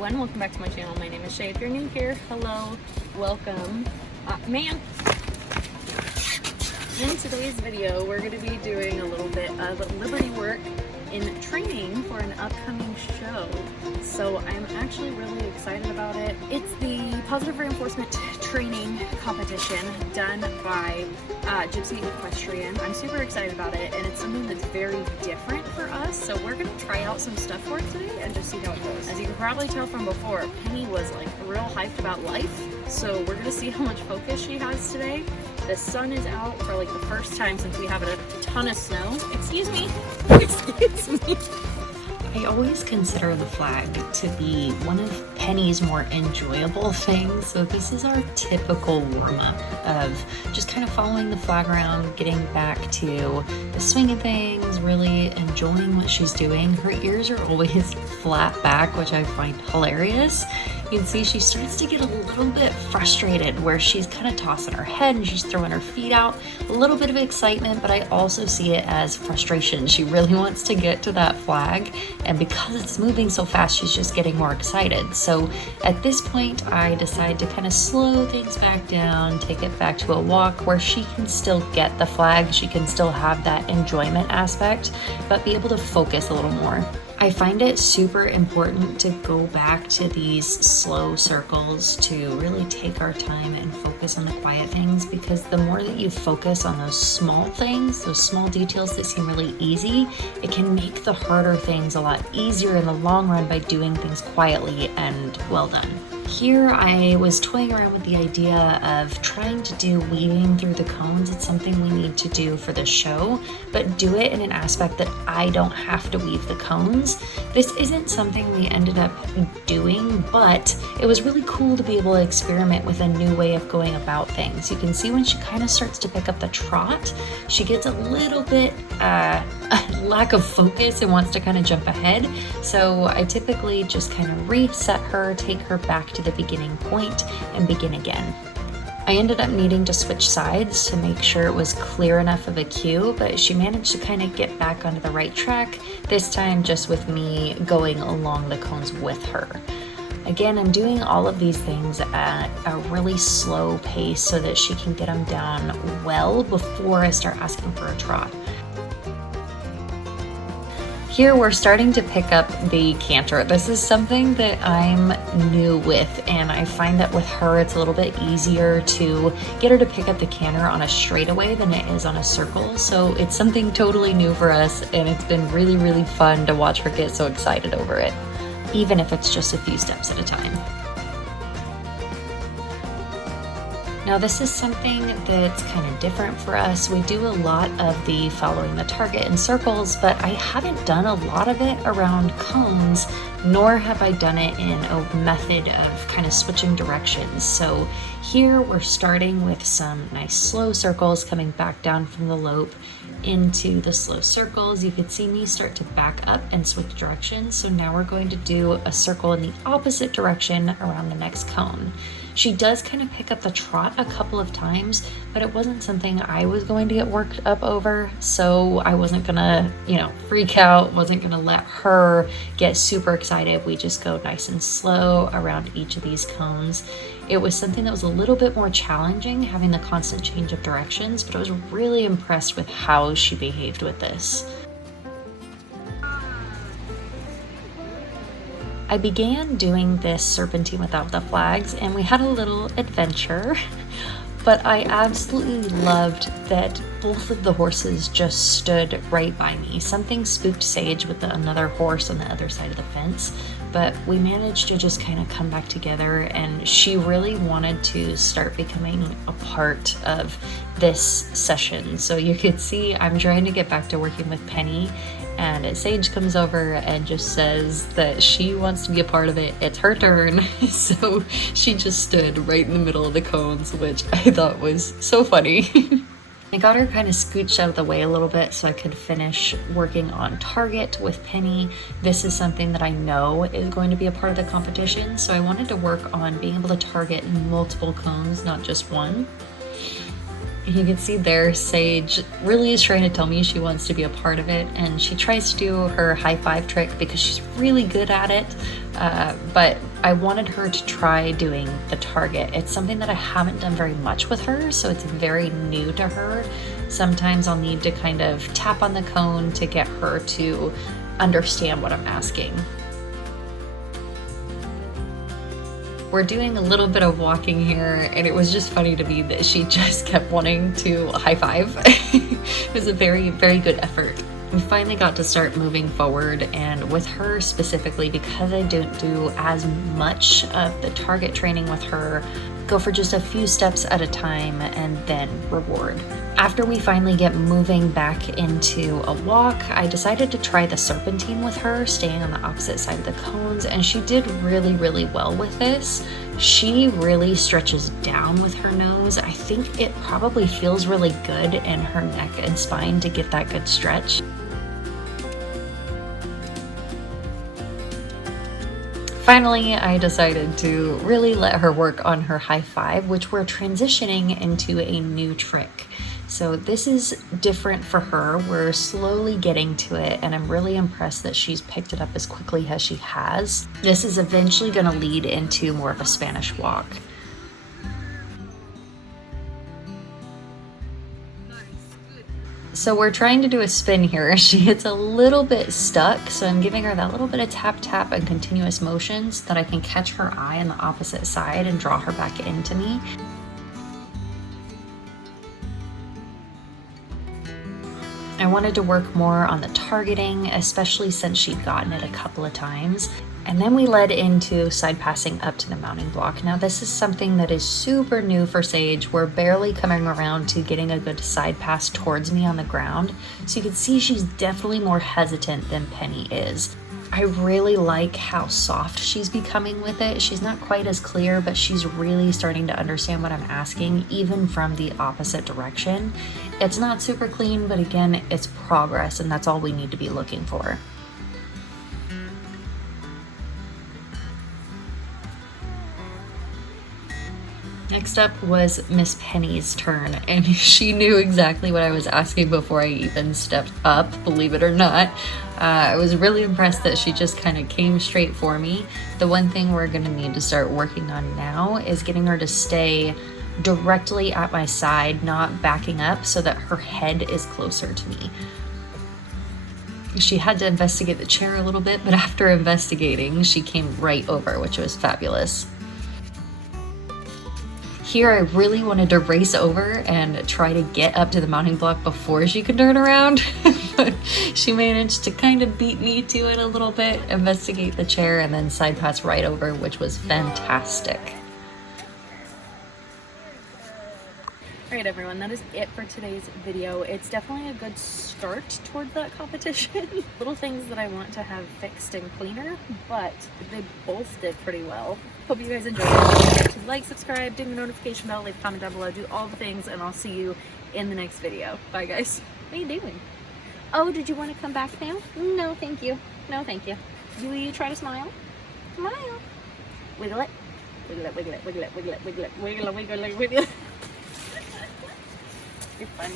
everyone, welcome back to my channel. My name is Shay. If you're new here, hello, welcome. Man, in today's video, we're going to be doing a little bit of Liberty work in training for an upcoming show. So I'm actually really excited about it. It's the positive reinforcement training competition done by GypsyEquestrian. I'm super excited about it, and it's something that's very different for us. So we're going to try out some stuff for it today and just see how it goes. As you can probably tell from before, Penny was like real hyped about life. So we're going to see how much focus she has today. The sun is out for like the first time since we have a ton of snow. Excuse me. Excuse me. I always consider the flag to be one of Penny's more enjoyable things. So this is our typical warm-up of just kind of following the flag around, getting back to the swing of things, really enjoying what she's doing. Her ears are always flat back, which I find hilarious. You can see she starts to get a little bit frustrated where she's kind of tossing her head and she's throwing her feet out. A little bit of excitement, but I also see it as frustration. She really wants to get to that flag, and because it's moving so fast, she's just getting more excited. So at this point, I decide to kind of slow things back down, take it back to a walk where she can still get the flag. She can still have that enjoyment aspect, but be able to focus a little more. I find it super important to go back to these slow circles to really take our time and focus on the quiet things, because the more that you focus on those small things, those small details that seem really easy, it can make the harder things a lot easier in the long run by doing things quietly and well done. Here I was toying around with the idea of trying to do weaving through the cones. It's something we need to do for the show, but do it in an aspect that I don't have to weave the cones. This isn't something we ended up doing, but it was really cool to be able to experiment with a new way of going about things. You can see when she kind of starts to pick up the trot, she gets a little bit lack of focus and wants to kind of jump ahead. So I typically just kind of reset her, take her back to the beginning point and begin again. I ended up needing to switch sides to make sure it was clear enough of a cue, but she managed to kind of get back onto the right track, this time just with me going along the cones with her. Again, I'm doing all of these things at a really slow pace so that she can get them down well before I start asking for a trot. Here we're starting to pick up the canter. This is something that I'm new with, and I find that with her it's a little bit easier to get her to pick up the canter on a straightaway than it is on a circle. So it's something totally new for us, and it's been really, really fun to watch her get so excited over it, even if it's just a few steps at a time. Now this is something that's kind of different for us. We do a lot of the following the target in circles, but I haven't done a lot of it around cones, nor have I done it in a method of kind of switching directions. So here we're starting with some nice slow circles coming back down from the lope into the slow circles. You can see me start to back up and switch directions. So now we're going to do a circle in the opposite direction around the next cone. She does kind of pick up the trot a couple of times, but it wasn't something I was going to get worked up over. So I wasn't gonna, freak out, wasn't gonna let her get super excited. We just go nice and slow around each of these cones. It was something that was a little bit more challenging, having the constant change of directions, but I was really impressed with how she behaved with this. I began doing this serpentine without the flags, and we had a little adventure, but I absolutely loved that both of the horses just stood right by me. Something spooked Sage with another horse on the other side of the fence, but we managed to just kind of come back together, and she really wanted to start becoming a part of this session. So you could see I'm trying to get back to working with Penny, and Sage comes over and just says that she wants to be a part of it. It's her turn. So she just stood right in the middle of the cones, which I thought was so funny. I got her kind of scooched out of the way a little bit so I could finish working on target with Penny. This is something that I know is going to be a part of the competition, so I wanted to work on being able to target multiple cones, not just one. You can see there Sage really is trying to tell me she wants to be a part of it, and she tries to do her high five trick because she's really good at it, but I wanted her to try doing the target. It's something that I haven't done very much with her, so it's very new to her. Sometimes I'll need to kind of tap on the cone to get her to understand what I'm asking. We're doing a little bit of walking here, and it was just funny to me that she just kept wanting to high five. It was a very, very good effort. We finally got to start moving forward, and with her specifically, because I don't do as much of the target training with her, go for just a few steps at a time and then reward. After we finally get moving back into a walk, I decided to try the serpentine with her, staying on the opposite side of the cones, and she did really, really well with this. She really stretches down with her nose. I think it probably feels really good in her neck and spine to get that good stretch. Finally, I decided to really let her work on her high five, which we're transitioning into a new trick. So this is different for her. We're slowly getting to it, and I'm really impressed that she's picked it up as quickly as she has. This is eventually going to lead into more of a Spanish walk. So we're trying to do a spin here. She gets a little bit stuck, so I'm giving her that little bit of tap tap and continuous motion so that I can catch her eye on the opposite side and draw her back into me. I wanted to work more on the targeting, especially since she'd gotten it a couple of times. And then we led into side passing up to the mounting block. Now this is something that is super new for Sage. We're barely coming around to getting a good side pass towards me on the ground. So you can see she's definitely more hesitant than Penny is. I really like how soft she's becoming with it. She's not quite as clear, but she's really starting to understand what I'm asking, even from the opposite direction. It's not super clean, but again, it's progress, and that's all we need to be looking for. Next up was Miss Penny's turn, and she knew exactly what I was asking before I even stepped up, believe it or not. I was really impressed that she just kind of came straight for me. The one thing we're going to need to start working on now is getting her to stay directly at my side, not backing up, so that her head is closer to me. She had to investigate the chair a little bit, but after investigating, she came right over, which was fabulous. Here, I really wanted to race over and try to get up to the mounting block before she could turn around, but she managed to kind of beat me to it a little bit, investigate the chair, and then side pass right over, which was fantastic. Alright everyone, that is it for today's video. It's definitely a good start toward that competition. Little things that I want to have fixed and cleaner, but they both did pretty well. Hope you guys enjoyed it. Don't forget to like, subscribe, ding the notification bell, leave a comment down below, do all the things, and I'll see you in the next video. Bye guys. What are you doing? Oh, did you want to come back now? No, thank you. No, thank you. Will you try to smile? Smile. Wiggle it. Wiggle it, wiggle it, wiggle it, wiggle it, wiggle it, wiggle it, wiggle it, wiggle it. You're funny.